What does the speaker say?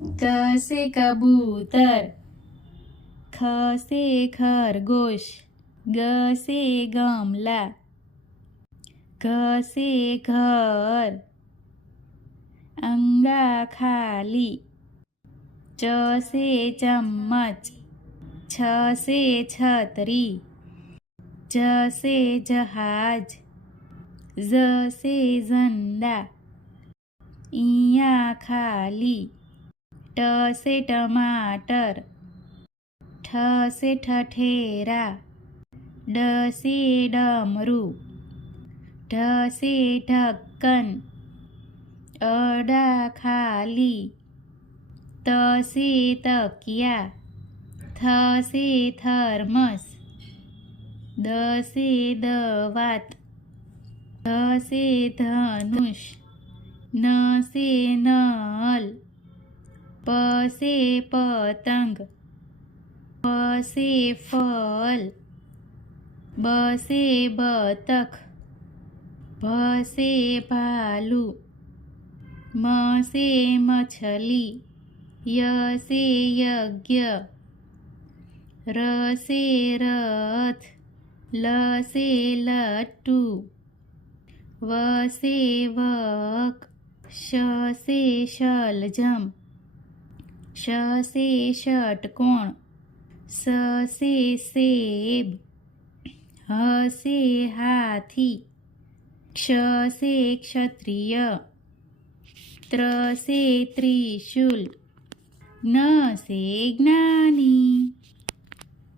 क से कबूतर, ख से खरगोश, ग से गमला, घ से घर, अंगा खाली, च से चम्मच, छ से छतरी, ज से जहाज, ઝ से झंडा, इया खाली, ट से टमाटर, ठ से ठठेरा, ड से डमरू, ढ से ढक्कन, अडा खाली, त से तकिया, थ से थर्मस, द से दवात, ध से धनुष, न से नल, प से पतंग, फ से फल, ब से बतख, भ से भालू, म से मछली, य से यज्ञ, र से रथ, ल से लट्टू, व से वक, श से शलजम, श से षटकोण, स से सेब, ह से हाथी, क्ष से क्षत्रिय, त्र से त्रिशूल, ज्ञ से ज्ञानी।